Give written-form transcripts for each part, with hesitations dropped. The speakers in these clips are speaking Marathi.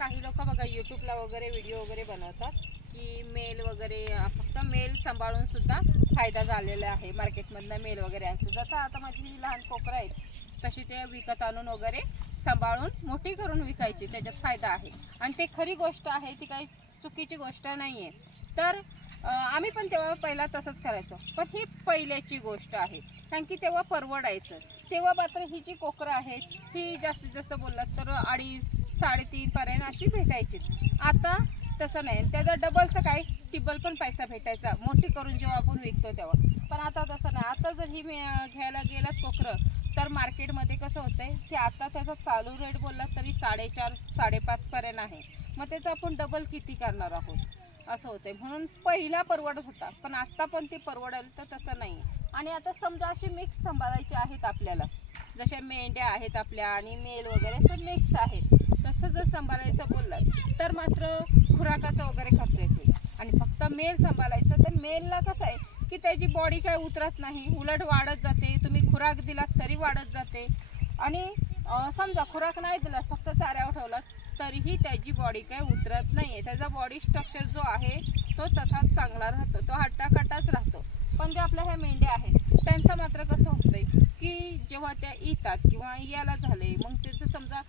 काही लोक बघा यूट्यूबला वगैरे व्हिडिओ वगैरे बनवतात की मेल वगैरे फक्त मेल सांभाळून सुद्धा फायदा झालेला आहे मार्केटमधनं मेल वगैरे आणतो। जसं आता माझी ही लहान कोकरं आहेत तशी ते विकत आणून वगैरे सांभाळून मोठी करून विकायची, त्याच्यात फायदा आहे आणि ते खरी गोष्ट आहे, ती काही चुकीची गोष्ट नाही आहे। तर आम्ही पण तेव्हा पहिला तसंच करायचो, पण ही पहिल्याची गोष्ट आहे कारण की तेव्हा परवडायचं। तेव्हा मात्र ही जी कोकरं आहेत ही जास्तीत जास्त बोललात तर 2.5-3.5 पर्यंत अशी भेटायची। आता तसं नाही, त्याचा डबल तर काय टिबल पण पैसा भेटायचा मोठी करून जेव्हा आपण विकतो तेव्हा। पण आता तसं नाही, आता जर ही घ्यायला गेलात कोकरं तर मार्केटमध्ये कसं होतंय की आता त्याचा चालू रेट बोललात तरी 4.5-5 पर्यंत आहे, मग त्याचं आपण डबल किती करणार आहोत असं होतंय। म्हणून पहिला परवडत होता पण आता पण ते परवडेल तर तसं नाही। आणि आता समजा अशी मिक्स सांभाळायचे आहेत आपल्याला, जशा मेंढ्या आहेत आपल्या आणि मेल वगैरे असं मिक्स आहेत, तसं जर सांभाळायचं बोललात तर मात्र खुराकाचा वगैरे खर्च येतो। आणि फक्त मेल सांभाळायचं तर मेलला कसं आहे की त्याची बॉडी काय उतरत नाही, उलट वाढत जाते। तुम्ही खुराक दिलात तरी वाढत जाते आणि समजा खुराक नाही दिलात फक्त चाऱ्यावर ठेवलात तरीही त्याची बॉडी काय उतरत नाही आहे, त्याचा बॉडी स्ट्रक्चर जो आहे तो तसाच चांगला राहतो, तो हट्टाकट्टाच राहतो। पण जे आपल्या ह्या मेंढ्या आहेत त्यांचं मात्र कसं होतंय की जेव्हा त्या येतात किंवा याला झाले मग त्याचं समजा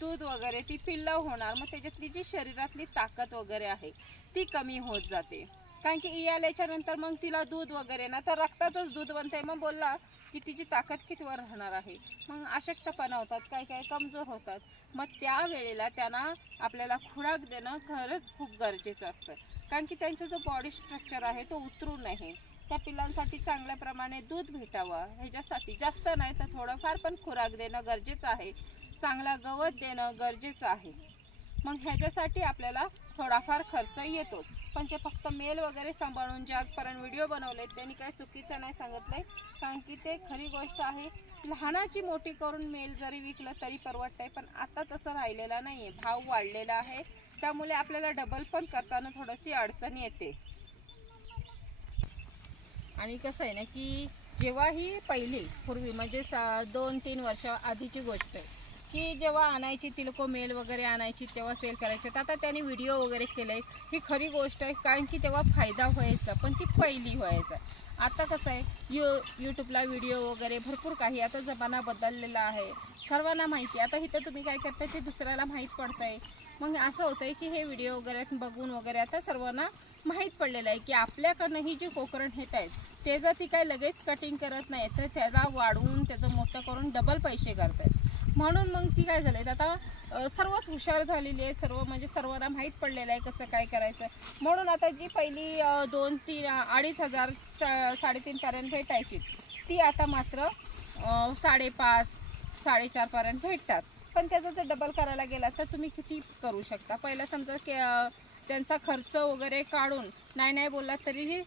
दूध वगैरे ती पिल्लं होणार, मग त्याच्यातली जी शरीरातली ताकद वगैरे आहे ती कमी होत जाते। कारण की इयाल्याच्या नंतर मग तिला दूध वगैरे ना तर रक्तातच दूध बनते, मग बोलला की तिची ताकद कितीवर राहणार आहे, मग अशक्तपणा होतात, काय काय कमजोर होतात। मग त्यावेळेला त्यांना आपल्याला खुराक देणं खरंच खूप गरजेचं असतं, कारण की त्यांचा जो बॉडी स्ट्रक्चर आहे तो उतरू नये, त्या पिल्लांसाठी चांगल्या प्रमाणे दूध भेटावं ह्याच्यासाठी जास्त नाही तर थोडंफार पण खुराक देणं गरजेचं आहे, चांगला गवत देणं गरजेचं आहे। मग ह्याच्यासाठी आपल्याला थोडाफार खर्च येतो। पण ते फक्त मेल वगैरे सांभाळून जे आजपर्यंत व्हिडिओ बनवले त्यांनी काही चुकीचं नाही सांगितलंय, कारण की ते खरी गोष्ट आहे। लहानाची मोठी करून मेल जरी विकलं तरी परवडतंय, पण आता तसं राहिलेलं नाही आहे, भाव वाढलेला आहे, त्यामुळे आपल्याला डबल पण करताना थोडीशी अडचण येते। आणि कसं आहे ना की जेव्हा ही पहिली पूर्वी म्हणजे 2-3 वर्ष आधीची गोष्ट आहे की जेव्हा आणायची ती लोक मेल वगैरे आणायची तेव्हा सेल करायचे, आता त्यांनी व्हिडिओ वगैरे केले, ही खरी गोष्ट आहे, कारण की तेव्हा फायदा व्हायचा पण ती पहिली व्हायचा। आता कसं आहे यूट्यूबला व्हिडिओ वगैरे भरपूर काही, आता जमाना बदललेला आहे, सर्वांना माहिती। आता इथं तुम्ही काय करताय ते दुसऱ्याला माहीत पडतंय, मग असं होतंय की हे व्हिडिओ वगैरे बघून वगैरे आता सर्वांना माहीत पडलेलं आहे की आपल्याकडनं ही जी कोकरं घेत आहेत ते जर ती काय लगेच कटिंग करत नाही तर त्याला वाढवून त्याचं मोठं करून डबल पैसे करतायत। म्हणून मग ती काय झालं आता सर्वच हुशार झालेली आहे, सर्व म्हणजे सर्वांना माहीत पडलेलं आहे कसं काय करायचं। म्हणून आता जी पहिली 2-3-2.5 3.5 पर्यंत भेटायची ती आता मात्र 5.5-4.5 पर्यंत भेटतात। पण त्याचं जर डबल करायला गेला तर तुम्ही किती करू शकता। पहिला समजा की त्यांचा खर्च वगैरे काढून नाही बोलला तरीही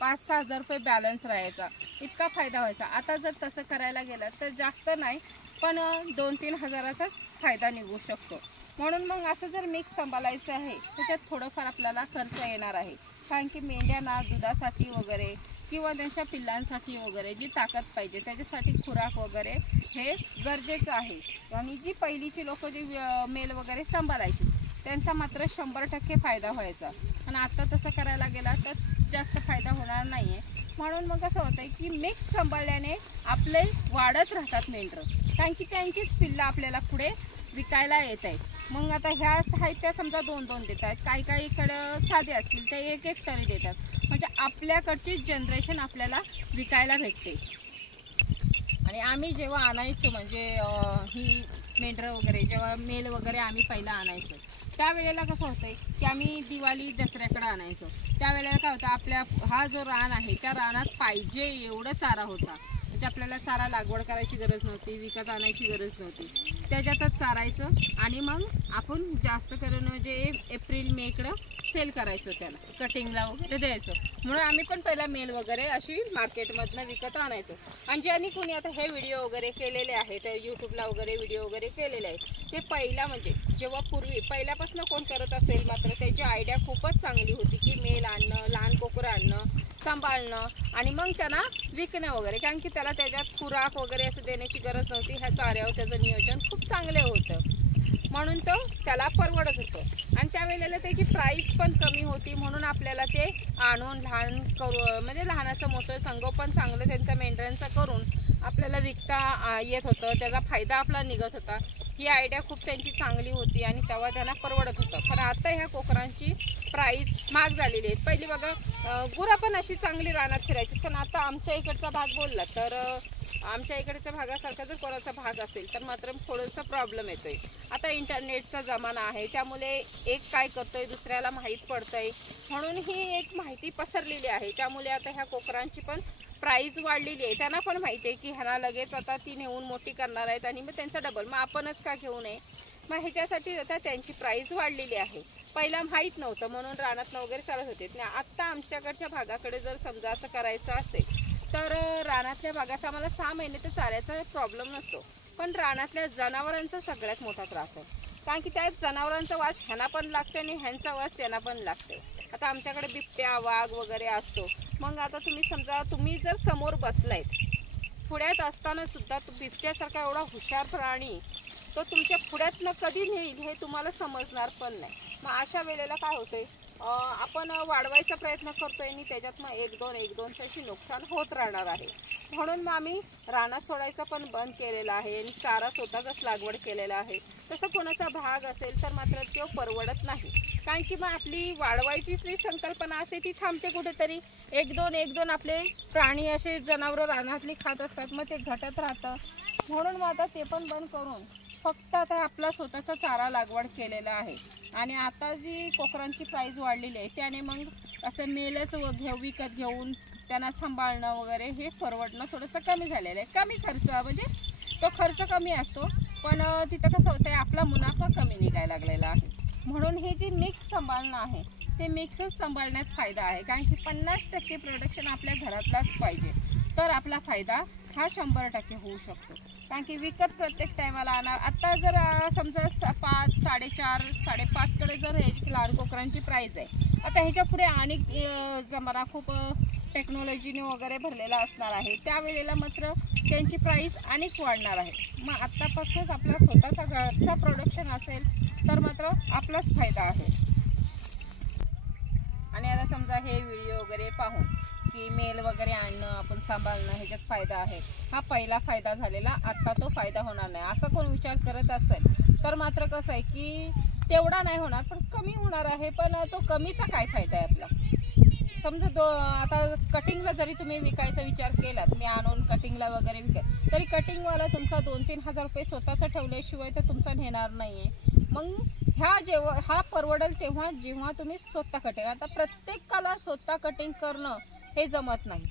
5-6 हजार रुपये बॅलन्स राहायचा, इतका फायदा व्हायचा। आता जर तसं करायला गेलं तर जास्त नाही पण 2-3 हजाराचाच फायदा निघू शकतो। म्हणून मग असं जर मिक्स सांभाळायचं आहे त्याच्यात थोडंफार आपल्याला खर्च येणार आहे, कारण की मेंढ्यांना दुधासाठी वगैरे किंवा त्यांच्या पिल्लांसाठी वगैरे जी ताकद पाहिजे त्याच्यासाठी खुराक वगैरे हे गरजेचं आहे। आणि जी पहिलीची लोक जी मेल वगैरे सांभाळायची त्यांचा मात्र 100% फायदा व्हायचा, पण आता तसं करायला गेला तर जास्त फायदा होणार नाही आहे। म्हणून मग असं होतं आहे की मिक्स सांभाळल्याने आपले वाढत राहतात मेंढरं, कारण की त्यांचीच पिल्लं आपल्याला पुढे विकायला येत आहेत। मग आता ह्या आहेत त्या समजा 2-2 देत आहेत, काही इकडं साधे असतील ते 1-1 तरी देतात, म्हणजे आपल्याकडची जनरेशन आपल्याला विकायला भेटते। आणि आम्ही जेव्हा आणायचो म्हणजे ही मेंढरं वगैरे जेव्हा मेल वगैरे आम्ही पहिला आणायचो त्यावेळेला कसं होतंय की आम्ही दिवाळी दसऱ्याकडे आणायचो, त्यावेळेला काय होतं आपल्या हा जो रान आहे त्या रानात पाहिजे एवढं चारा होता, म्हणजे आपल्याला चारा लागवड करायची गरज नव्हती, विकत आणायची गरज नव्हती, त्याच्यातच चारायचं आणि मग आपण जास्त करून म्हणजे एप्रिल-मेकडं सेल करायचं, त्याला कटिंगला वगैरे द्यायचं। म्हणून आम्ही पण पहिला मेल वगैरे अशी मार्केटमधनं विकत आणायचो। आणि ज्यांनी कोणी आता हे व्हिडिओ वगैरे केलेले आहेत यूट्यूबला वगैरे व्हिडिओ वगैरे केलेले आहेत ते पहिला म्हणजे जेव्हा पूर्वी पहिल्यापासून कोण करत असेल मात्र त्याची आयडिया खूपच चांगली होती की मेल आणणं, लहान कोकरं आणणं, सांभाळणं आणि मग त्यांना विकणं वगैरे, कारण की त्याला त्याच्यात खुराक वगैरे असं देण्याची गरज नव्हती, ह्या चाऱ्यावर त्याचं नियोजन खूप चांगलं होतं। म्हणून तो त्याला परवडत होतं आणि त्यावेळेला त्याची प्राईस पण कमी होती, म्हणून आपल्याला ते आणून लहान करू म्हणजे लहानाचं मोठं संगोपन चांगलं त्यांचं मेंटेनन्स करून आपल्याला विकता येत होतं, त्याचा फायदा आपला निघत होता। ही आयडिया खूप त्यांची चांगली होती आणि तेव्हा त्यांना परवडत होतं। पण आता ह्या कोकरांची प्राईस महाग झालेली आहे। पहिली बघा गुरं पण अशी चांगली रानात फिरायची, पण आता आमच्या इकडचा भाग बोलला तर आमच्या इकडच्या भागासारखा जर कोणाचा भाग असेल तर मात्र थोडंसं प्रॉब्लेम येतोय। आता इंटरनेटचा जमाना आहे, त्यामुळे एक काय करतोय दुसऱ्याला माहीत पडतंय, म्हणून ही एक माहिती पसरलेली आहे। त्यामुळे आता ह्या कोकरांची पण प्राईस वाढलेली आहे। त्यांना पण माहिती आहे की ह्यांना लगेच आता ती नेऊन मोठी करणार आहेत आणि मग त्यांचा डबल, मग आपणच का घेऊ नये, मग ह्याच्यासाठी आता त्यांची प्राईस वाढलेली आहे। पहिला माहीत नव्हतं म्हणून रानातनं वगैरे चालत होते। आत्ता आमच्याकडच्या भागाकडे जर समजा असं करायचं असेल तर रानातल्या भागात आम्हाला 6 महिने तर चाऱ्याचा प्रॉब्लेम नसतो, पण रानातल्या जनावरांचा सगळ्यात मोठा त्रास आहे। कारण की त्या जनावरांचा वास ह्यांना पण लागतो आणि ह्यांचा वास त्यांना पण लागतो। आता आमच्याकडे बिबट्या वाघ वगैरे असतो, मग आता तुम्ही समजा तुम्ही जर समोर बसलायत पुढ्यात असताना सुद्धा तो बिबट्यासारखा एवढा हुशार प्राणी तो तुमच्या पुढ्यातनं कधी नेईल हे तुम्हाला समजणार पण नाही। मग अशा वेळेला काय होतंय, आपण वाढवायचा प्रयत्न करतोय आणि त्याच्यात मग एक दोन अशी नुकसान होत राहणार आहे। म्हणून मग आम्ही रानात सोडायचं पण बंद केलेलं आहे आणि चारा स्वतःच लागवड केलेला आहे। तसं कोणाचा भाग असेल तर मात्र तो परवडत नाही, कारण की मग आपली वाढवायची जी संकल्पना असते ती थांबते कुठेतरी। एक दोन आपले प्राणी असे जनावरं रानातली खात असतात, मग ते घटत राहतं। म्हणून मग आता ते पण बंद करून फक्त आता आपला स्वतःचा चारा लागवड केलेला आहे। आणि आता जी कोकरांची प्राईस वाढलेली आहे त्याने मग असं मेलच विकत घेऊन त्यांना सांभाळणं वगैरे हे परवडणं थोडंसं कमी झालेलं आहे। कमी खर्च म्हणजे तो खर्च कमी असतो, पण तिथं कसं होतं आपला मुनाफा कमी निघायला लागलेला आहे। म्हणून हे जे मिक्स सांभाळणं आहे ते मिक्सच सांभाळण्यात फायदा आहे, कारण की 50% प्रोडक्शन आपल्या घरातलाच पाहिजे तर आपला फायदा हा 100% होऊ शकतो। कारण की विकत प्रत्येक टायमाला आणा, आता जर समजा 5, 4.5, 5.5 कडे जर ह्याची लहान कोकरांची प्राईस आहे, आता ह्याच्या पुढे अनेक जमाना खूप टेक्नॉलॉजीने वगैरे भरलेला असणार आहे, त्यावेळेला मात्र त्यांची प्राईस अनेक वाढणार आहे। मग आत्तापासूनच आपला स्वतःचा घरचा प्रोडक्शन असेल तर मात्र आपलाच फायदा आहे। आणि आता समजा हे व्हिडिओ वगैरे पाहून की मेल वगैरे आणणं आपण सांभाळणं ह्याच्यात फायदा आहे, हा पहिला फायदा झालेला, आता तो फायदा होणार नाही असं कोण विचार करत असेल तर मात्र कसं आहे की तेवढा नाही होणार पण कमी होणार आहे। पण तो कमीचा काय फायदा आहे आपला, समजा आता कटिंगला जरी तुम्ही विकायचा विचार केला, तुम्ही आणून कटिंगला वगैरे विकाय तरी कटिंगवाला तुमचा 2-3 हजार रुपये स्वतःचा ठेवल्याशिवाय तर तुमचा नेणार नाहीये। मग हा परवडेल तेव्हा जेव्हा तुम्ही स्वतः कटिंग, आता प्रत्येकाला स्वतः कटिंग करणं हे जमत नाही।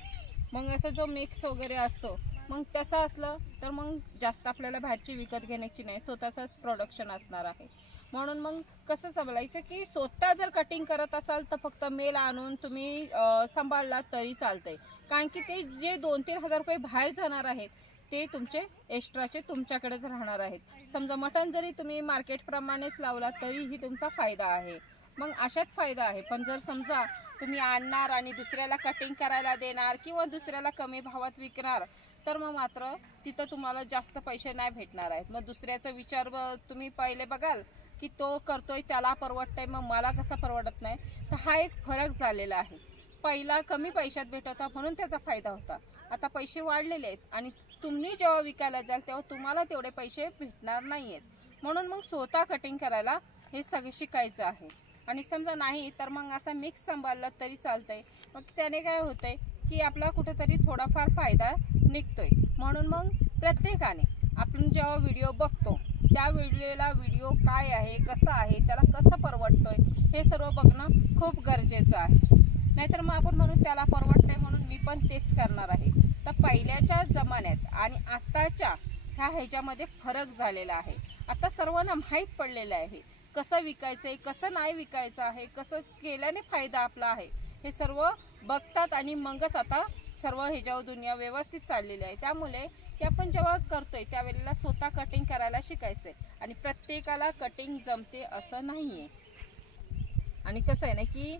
मग असं जो मिक्स वगैरे असतो मग तसं असलं तर मग जास्त आपल्याला बाहेरची विकत घेण्याची नाही, स्वतःचंच प्रोडक्शन असणार आहे। म्हणून मग कसं सांभाळायचं की स्वतः जर कटिंग करत असाल तर फक्त मेल आणून तुम्ही सांभाळलात तरी चालतंय, कारण की ते जे 2-3 हजार रुपये बाहेर जाणार आहेत ते तुमचे एक्स्ट्राचे तुमच्याकडेच राहणार आहेत। समजा मटण जरी तुम्ही मार्केट प्रमाणेच लावला तरीही तुमचा फायदा आहे, मग अशात फायदा आहे। पण जर समजा तुम्ही आणणार आणि दुसऱ्याला कटिंग करायला देणार किंवा दुसऱ्याला कमी भावात विकणार तर मग मात्र तिथं तुम्हाला जास्त पैसे नाही भेटणार आहेत। मग दुसऱ्याचा विचार तुम्ही पहिले बघाल की तो करतोय त्याला परवडतंय, मग मला कसं परवडत नाही, तर हा एक फरक झालेला आहे। पहिला कमी पैशात भेटत होता म्हणून त्याचा फायदा होता, आता पैसे वाढलेले आहेत आणि तुम्ही जेव्हा विकायला जाल तेव्हा तुम्हाला तेवढे पैसे भेटणार नाहीयेत। म्हणून मग स्वतः कटिंग करायला हे सगळं शिकायचं आहे। आणि समजा नाही तर मग असा मिक्स सांभाळला तरी चालतंय, मग त्याने काय होतंय की आपला कुठेतरी थोडाफार फायदा निघतोय। म्हणून मग प्रत्येकाने आपण जेव्हा व्हिडिओ बघतो त्या व्हिडिओ काय आहे, कसा आहे, त्याला कसं परवडतोय हे सर्व बघणं खूप गरजेचं आहे। नाहीतर मग आपण म्हणून त्याला परवडतंय म्हणून मी पण तेच करणार आहे। तर पहिल्याच्या जमान्यात आणि आत्ताच्या ह्याच्यामध्ये फरक झालेला आहे। आता सर्वांना माहीत पडलेलं आहे कसं विकायचंय, कसं नाही विकायचं आहे, कसं केल्याने फायदा आपला आहे हे सर्व बघतात आणि मगच आता सर्व ह्याच्यावर दुनिया व्यवस्थित चाललेली आहे। त्यामुळे की आपण जेव्हा करतोय त्यावेळेला स्वतः कटिंग करायला शिकायचंय आणि प्रत्येकाला कटिंग जमते असं नाहीये। आणि कसं आहे ना की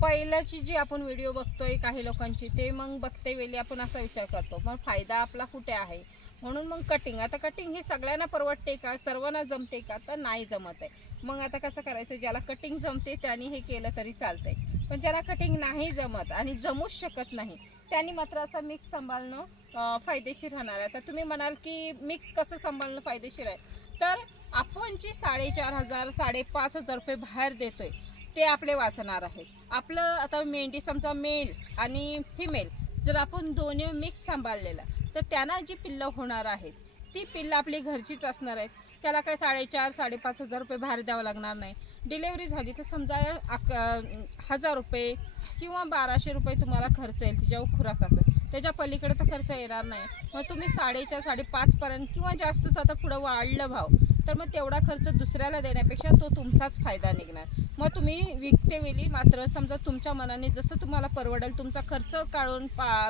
पहिल्याची जी आपण व्हिडिओ बघतोय काही लोकांची ते मग बघते वेळी आपण असा विचार करतो मग फायदा आपला कुठे आहे, म्हणून मग कटिंग, आता कटिंग हे सगळ्यांना परवडते का, सर्वांना जमते का, तर नाही जमत आहे. मग आता कसं करायचं, ज्याला कटिंग जमते त्यांनी हे केलं तरी चालतंय, पण ज्याला कटिंग नाही जमत आणि जमूच शकत नाही त्यांनी मात्र असं मिक्स सांभाळणं फायदेशीर राहणार आहे. तर तुम्ही म्हणाल की मिक्स कसं सांभाळणं फायदेशीर आहे, तर आपण जे 4,500 5,500 रुपये बाहेर देतोय ते आपले वाचणार आहेत. आपलं आता मेंढी समजा मेल आणि फिमेल जर आपण दोन्ही मिक्स सांभाळलेलं तर त्यांना जी पिल्लं होणार आहेत ती पिल्लं आपली घरचीच असणार आहेत. त्याला काय 4,500 5,500 रुपये बाहेर द्यावं लागणार नाही. डिलेवरी झाली तर समजा 1,000 रुपये किंवा 1,200 रुपये तुम्हाला खर्च येईल तिच्यावर खुराकाचं, त्याच्या पलीकडे तर खर्च येणार नाही. मग तुम्ही 4,500 5,500 पर्यंत किंवा जास्तच आता पुढं वाढलं भाव तर मग तेवढा खर्च दुसऱ्याला देण्यापेक्षा तो तुमचाच फायदा निघणार. मग तुम्ही विकते वेळी मात्र समजा तुमच्या मनाने जसं तुम्हाला परवडेल तुमचा खर्च काढून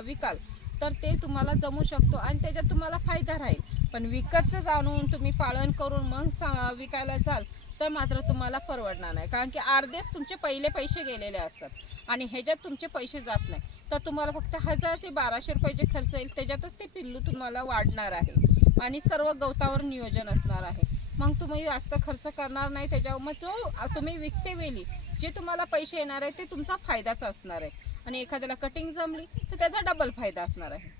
विकाल तर ते तुम्हाला जमू शकतो आणि त्याच्यात तुम्हाला फायदा राहील. पण विकतचं जाणून तुम्ही पालन करून मग विकायला जाल तर मात्र तुम्हाला परवडणार नाही, कारण की अर्धेच तुमचे पहिले पैसे गेलेले असतात आणि ह्याच्यात तुमचे पैसे जात नाही. तर तुम्हाला फक्त 1,000 ते 1,200 रुपये जे खर्च येईल त्याच्यातच ते पिल्लू तुम्हाला वाढणार आहे आणि सर्व गवतावर नियोजन असणार आहे. मग तुम्ही जास्त खर्च करणार नाही त्याच्यावर. मग तो तुम्ही विकते वेळी जे तुम्हाला पैसे येणार आहे ते तुमचा फायदाच असणार आहे आणि एखाद्याला कटिंग जमली तर त्याचा डबल फायदा असणार आहे.